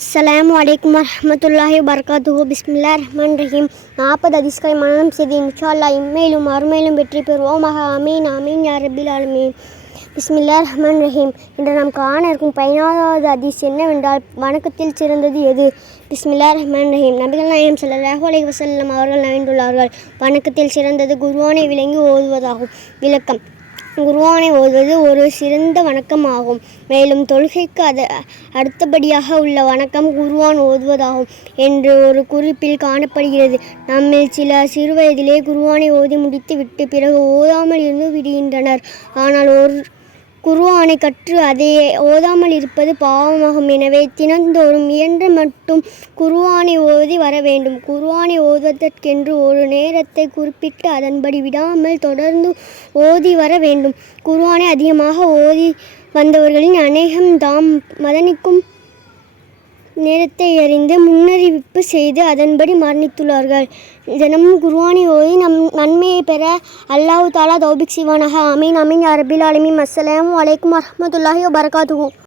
அஸ்ஸலாமு அலைக்கும் வரஹ்மத்துல்லாஹி வபரகாத்துஹு. பிஸ்மில்லாஹிர்ரஹ்மானிர்ரஹீம். 40 ஹதீஸ்களை மனனம் செய்து இன்ஷா அல்லாஹ் இம்மையிலும் மறுமையிலும் வெற்றி பெறுவோமாக. ஆமீன் ஆமீன் யா ரப்பில் ஆலமீன். பிஸ்மில்லாஹிர்ரஹ்மானிர்ரஹீம். இன்று நாம் காண இருக்கும் 14வது ஹதீஸ் என்னவென்றால், வணக்கத்தில் சிறந்தது எது? பிஸ்மில்லாஹிர்ரஹ்மானிர்ரஹீம். நபிகள் நாயகம் ஸல்லல்லாஹு அலைஹி வஸல்லம் அவர்கள் நவின்றுள்ளார்கள், வணக்கத்தில் சிறந்தது குர்ஆனை விளங்கி ஓதுவதாகும். விளக்கம்: குர்ஆனை ஓதுவது ஒரு சிறந்த வணக்கம் ஆகும். மேலும் தொழுகைக்கு அடுத்தபடியாக உள்ள வணக்கம் குர்ஆன் ஓதுவதாகும் என்று ஒரு குறிப்பில் காணப்படுகிறது. நம்மில் சிலர் சிறுவயதிலே குர்ஆனை ஓதி முடித்து விட்டு பிறகு ஓதாமல் இருந்து விடுகின்றனர். ஆனால் குர்ஆனை கற்று அதை ஓதாமல் இருப்பது பாவமாகும். எனவே தினந்தோறும் இயன்ற மட்டும் குர்ஆனை ஓதி வர வேண்டும். குர்ஆனை ஓதுவதற்கென்று ஒரு நேரத்தை குறிப்பிட்டு அதன்படி விடாமல் தொடர்ந்து ஓதி வர வேண்டும். குர்ஆனை அதிகமாக ஓதி வந்தவர்களின் அநேகம் தாம் மரணிக்கும் நேரத்தை அறிந்து முன்னறிவிப்பு செய்து அதன்படி மரணித்துள்ளார்கள். தினமும் குர்ஆனை ஓதி நன்மையை பெற அல்லாஹ் தஆலா தௌஃபீக் செய்வானாக. ஆமீன் ஆமீன் யா ரப்பில் ஆலமீன். அஸ்ஸலாமு அலைக்கும் வரஹ்மத்துல்லாஹி வபரகாத்துஹு.